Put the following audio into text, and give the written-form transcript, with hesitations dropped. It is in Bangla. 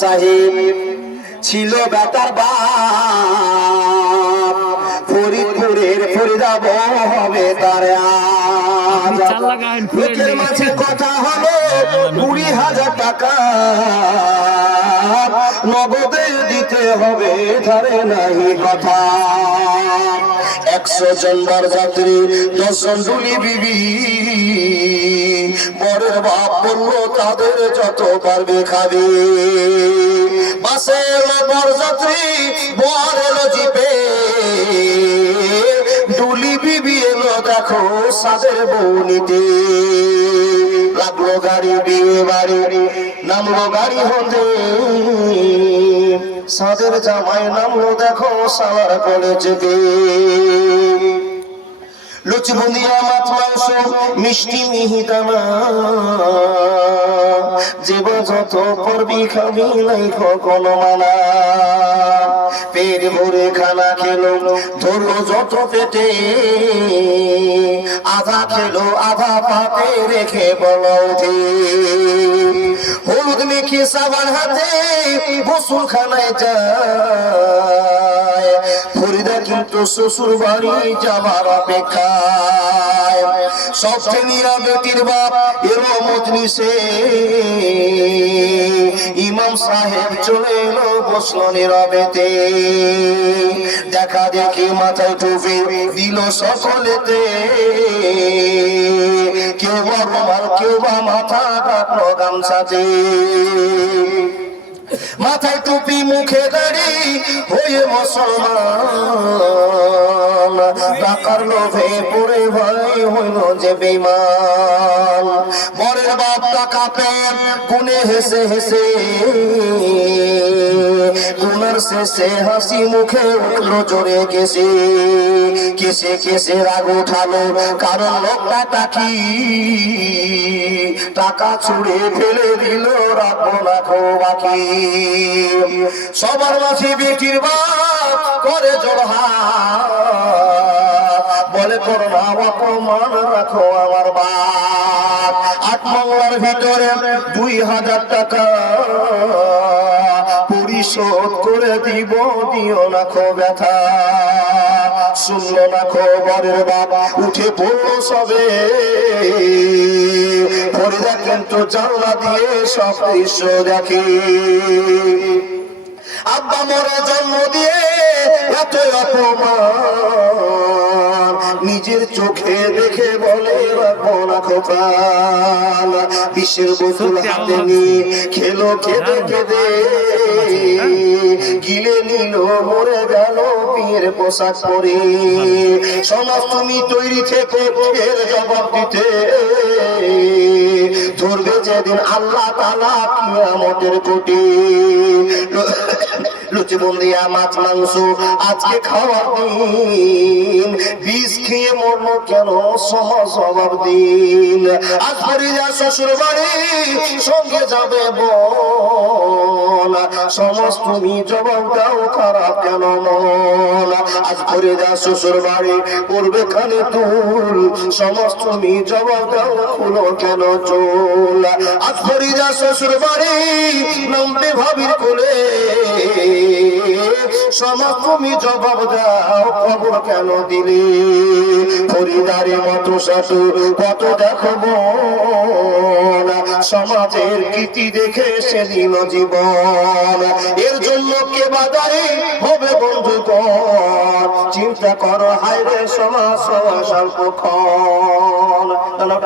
সাহেব ছিল বেটার বাপ, ফরিদপুরের ফরিদাব হবে তার লোকের মাঝে কথা হলো 20,000 টাকা নগদে দিতে হবে, ধারে নাই কথা। 100 জন বরযাত্রী 10 জন ডুলি বিবি, বরের বাপ বললো তাদের যত পারবে খাবে। বাসে এলো বরযাত্রী, বর এলো জিপে, ডুলি বিবি এলো দেখো সাদের বউ নিতে। লাগলো গাড়ি বিয়ে বাড়ি, নামলো গাড়ি হতে, সাদের জামাই নামলো দেখো সালার কোলে চেপে। লুচি বুন্দিয়া মাছ মাংস মিষ্টি মিহিদানা, জীবন যত করবি খাবি নাই কখনো মানা। পেট ভরে খানা খেলো ধরলো যত পেটে, আধা খেলো আধা পাতে রেখে বলো উঠে। হলুদ মেখে সাবান হাতে গোসল খানায় যায়, ফরিদা কিন্তু শ্বশুর বাড়ি যাবার অপেক্ষায়। সব ছেলেরা বেটির বাপ এলো মজলিসে, ইমাম সাহেব চলে এলো বসলো নীরবেতে। দেখা দেখি মাথায় টুপি দিল সকলেতে, কেউ বা রুমাল কেউ বা মাথা কাটলো গামছাতে। মাথায় টুপি মুখে দাড়ি হয়ে মুসলমান, টাকার লোভে পড়ে ভাই হইল যে বেঈমান। বরের বাপ টাকা পেন গুনে হেসে হেসে, গুনার শেষে হাসি মুখে উঠলো জোরে কেসে। কেসে কেসে রাগ উঠালো কারণ লোকটা টাকি, টাকা ছুড়ে ফেলে দিল রাখবো না খো বাকি। সবার মাঝে বেটির বাপ করে জোড়হাত, বলে করো না অপমান রাখো আমার বাপ। 8 মহলার ভিতরে 2,000 টাকা পরিশোধ করে দিব, দিও না খো ব্যথা। শুনলো না খবরের বাবা উঠে পড়লো সবে, ফরিদা কিন্তু জানলা দিয়ে সব দৃশ্য দেখে। আব্বা মরে জন্ম দিয়ে এত অপমান, নিজের চোখে দেখে বলে রাখবো না খোপান। বিষের বোতল হাতে নিয়ে খেলো খেতে খেতে, গিলে নিল মরে গেল বিয়ের পোশাক পরে। সমাজ তুমি তৈরি থেকে এর জবাব দিতে, ধরবে যেদিন আল্লাহ তাআলা কিয়ামতের কোটে। লুচি বুন্দিয়া মাছ মাংস আজকে খাওয়ার দিন, বিষ খেয়ে মরলো কেন সমাজ জবাব দিন। আজ ফরিদা শ্বশুর বাড়ি সঙ্গে যাবে বোন, সমাজ তুমি জবাব দাও খারাপ কেন মন। আজ ফরিদা শ্বশুর বাড়ি করবে খানে তুল, সমাজ তুমি জবাব দাও খুলো কেন চুল। আজ ফরিদা শ্বশুর বাড়ি নামবে ভাবির কোলে, সমাজ তুমি জবাব দাও খবর কেন দিলে। ফরিদারে মতো শ্বশুর কত দেখো বোন, সমাজের কীর্তি দেখে সেদিন জীবন। এর জন্য কে বাদাই হবে বন্ধুগণ, চিন্তা করো হায় রে সমাজ সমাজ